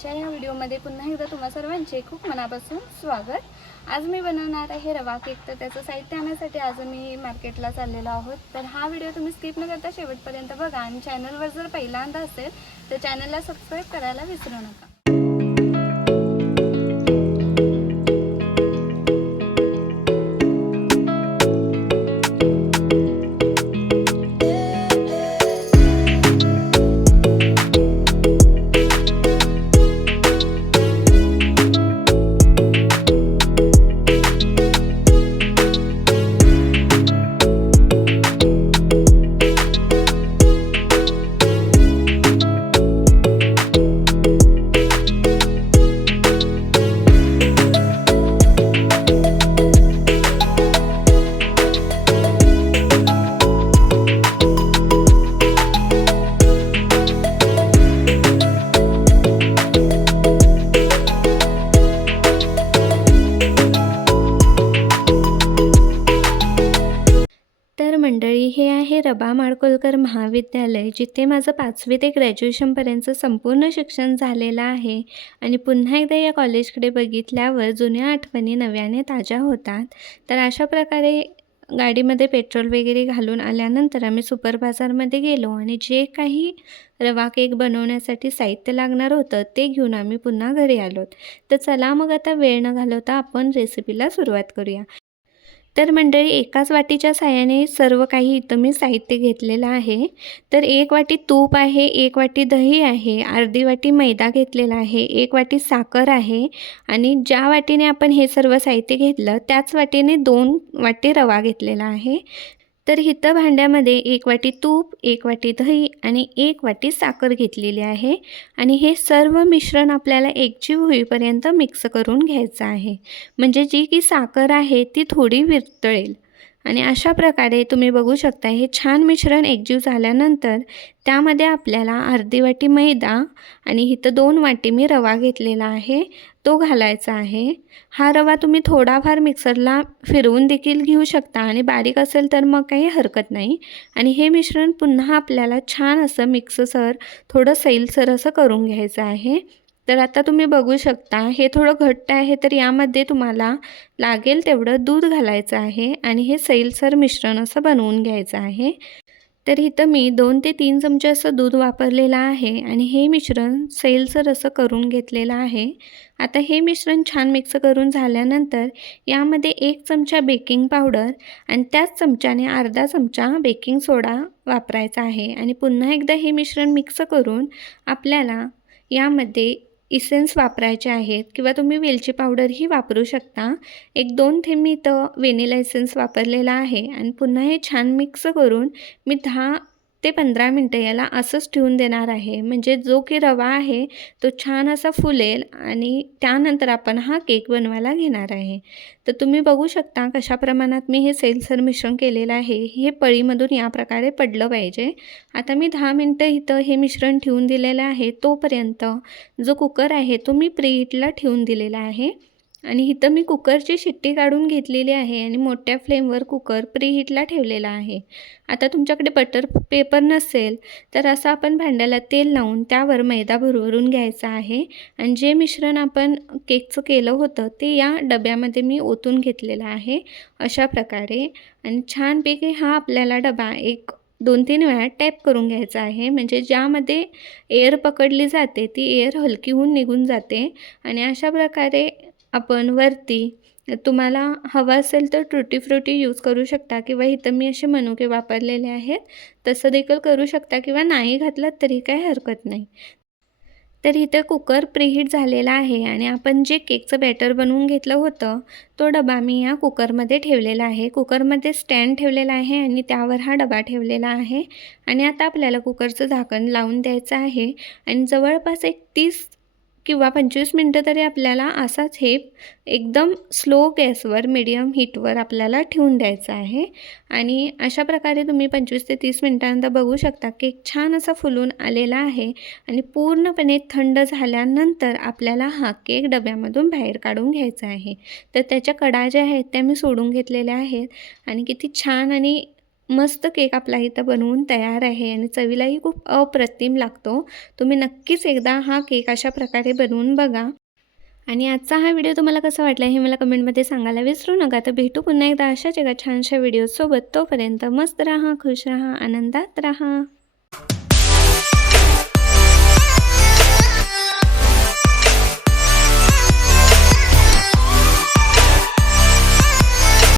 आजच्या या व्हिडिओमध्ये पुन्हा एकदा तुम्हा सर्वांचे खूप मनापासून स्वागत. आज मी बनवणार आहे रवा केक. तर त्याचं साहित्य आणण्यासाठी आज मी मार्केटला चाललेलो आहोत. तर हा व्हिडिओ तुम्ही स्किप न करता शेवटपर्यंत बघा. आणि चॅनलवर जर पहिल्यांदा असेल तर चॅनलला सबस्क्राईब करायला विसरू नका. आहे रबा माडकोलकर महाविद्यालय जिथे माझं पाचवी ते ग्रॅज्युएशनपर्यंतचं संपूर्ण शिक्षण झालेलं आहे आणि पुन्हा एकदा या कॉलेजकडे बघितल्यावर जुन्या आठवणी नव्याने ताज्या होतात. तर अशा प्रकारे गाडीमध्ये पेट्रोल वगैरे घालून आल्यानंतर आम्ही सुपर बाजारमध्ये गेलो आणि जे काही रवा केक बनवण्यासाठी साहित्य लागणार होतं ते घेऊन आम्ही पुन्हा घरी आलो तर चला मग आता वेळ न घालवता आपण रेसिपीला सुरुवात करूया. तर मंडळी एकाच वाटीच्या साह्याने सर्व काही इथं मी साहित्य घेतलेलं आहे. तर एक वाटी तूप आहे एक वाटी दही आहे अर्धी वाटी मैदा घेतलेला आहे एक वाटी साखर आहे आणि ज्या वाटीने आपण हे सर्व साहित्य घेतलं त्याच वाटीने दोन वाटी रवा घेतलेला आहे. तर इथं भांड्यामध्ये एक वाटी तूप एक वाटी दही आणि एक वाटी साखर घेतलेली आहे. आणि हे सर्व मिश्रण आपल्याला एकजीव होईपर्यंत मिक्स करून घ्यायचं आहे. म्हणजे जी की साखर आहे ती थोडी विरतळेल. आणि अशा प्रकारे तुम्ही बघू शकता हे छान मिश्रण एकजीव झाल्यानंतर त्यामध्ये आपल्याला अर्धी वाटी मैदा आणि इथं दोन वाटी मी रवा घेतलेला आहे तो घालायचा आहे. हा रवा तुम्ही थोडाफार मिक्सरला फिरवून देखील घेऊ शकता आणि बारीक असेल तर मग काही हरकत नाही. आणि हे मिश्रण पुन्हा आपल्याला छान असं मिक्ससर थोडं सैलसर असं करून घ्यायचं आहे. तर आता तुम्ही बघू शकता हे थोडं घट्ट आहे तर यामध्ये तुम्हाला लागेल तेवढं दूध घालायचं आहे आणि हे सैलसर मिश्रण असं बनवून घ्यायचं आहे. तर इथं मी दोन ते तीन चमचे असं दूध वापरलेलं आहे आणि हे मिश्रण सैलसर असं करून घेतलेलं आहे. आता हे मिश्रण छान मिक्स करून झाल्यानंतर यामध्ये एक चमचा बेकिंग पावडर आणि त्याच चमच्याने अर्धा चमचा बेकिंग सोडा वापरायचा आहे आणि पुन्हा एकदा हे मिश्रण मिक्स करून आपल्याला यामध्ये इसेन्स वापरायचे आहेत किंवा तुम्ही वेलची पावडरही वापरू शकता. एक दोन थेंब मी इथं व्हेनिला इसेन्स वापरलेला आहे. आणि पुन्हा हे छान मिक्स करून मी दहा ते पंधरा मिनटं याला असंच ठेवून देणार आहे. म्हणजे जो की रवा आहे तो छान असा फुलेल आणि त्यानंतर आपण हा केक बनवायला घेणार आहे. तर तुम्ही बघू शकता कशा प्रमाणात मी हे सेलसर मिश्रण केलेलं आहे. हे पळीमधून या प्रकारे पडलं पाहिजे. आता मी दहा मिनटं इथं हे मिश्रण ठेवून दिलेलं आहे. तोपर्यंत जो कुकर आहे तो मी प्रीहीटला ठेवून दिलेला आहे. आणि इथं मी कुकरची शिट्टी काढून घेतलेली आहे आणि मोठ्या फ्लेमवर कुकर प्रीहीटला ठेवलेला आहे. आता तुमच्याकडे बटर पेपर नसेल तर असं आपण भांड्याला तेल लावून त्यावर मैदा भरभरून घ्यायचा आहे आणि जे मिश्रण आपण केकचं केलं होतं ते या डब्यामध्ये मी ओतून घेतलेलं आहे अशा प्रकारे. आणि छानपैकी हा आपल्याला डबा एक दोन तीन वेळा टॅप करून घ्यायचा आहे. म्हणजे ज्यामध्ये एअर पकडली जाते ती एअर हलकी होऊन निघून जाते. आणि अशा प्रकारे आपण वरती तुम्हाला हवं असेल तर ट्रुटी फ्रुटी यूज करू शकता किंवा इथं मी असे मनुके वापरलेले आहेत तसं देखील करू शकता किंवा नाही घातलं तरी काही हरकत नाही. तर इथं कुकर प्रीहीट झालेला आहे आणि आपण जे केकचं बॅटर बनवून घेतलं होतं तो डबा मी या कुकरमध्ये ठेवलेला आहे. कुकरमध्ये स्टँड ठेवलेला आहे आणि त्यावर हा डबा ठेवलेला आहे आणि आता आपल्याला कुकरचं झाकण लावून द्यायचं आहे आणि जवळपास एक तीस किंवा पंचवीस मिनटं तरी आपल्याला असाच हे एकदम स्लो गॅसवर मिडियम हीटवर आपल्याला ठेवून द्यायचं आहे. आणि अशा प्रकारे तुम्ही पंचवीस ते तीस मिनटानंतर बघू शकता केक छान असा फुलून आलेला आहे. आणि पूर्णपणे थंड झाल्यानंतर आपल्याला हा केक डब्यामधून बाहेर काढून घ्यायचा आहे. तर त्याच्या कडा ज्या आहेत त्या मी सोडून घेतलेल्या आहेत. आणि किती छान आणि मस्त केक आपला इथं बनवून तयार आहे आणि चवीलाही खूप अप्रतिम लागतो. तुम्ही नक्कीच एकदा हा केक अशा प्रकारे बनवून बघा. आणि आजचा हा व्हिडिओ तुम्हाला कसा वाटला हे मला कमेंटमध्ये सांगायला विसरू नका. तर भेटू पुन्हा एकदा अशाच एका छानशा व्हिडिओसोबत. तोपर्यंत मस्त राहा खुश राहा आनंदात राहा.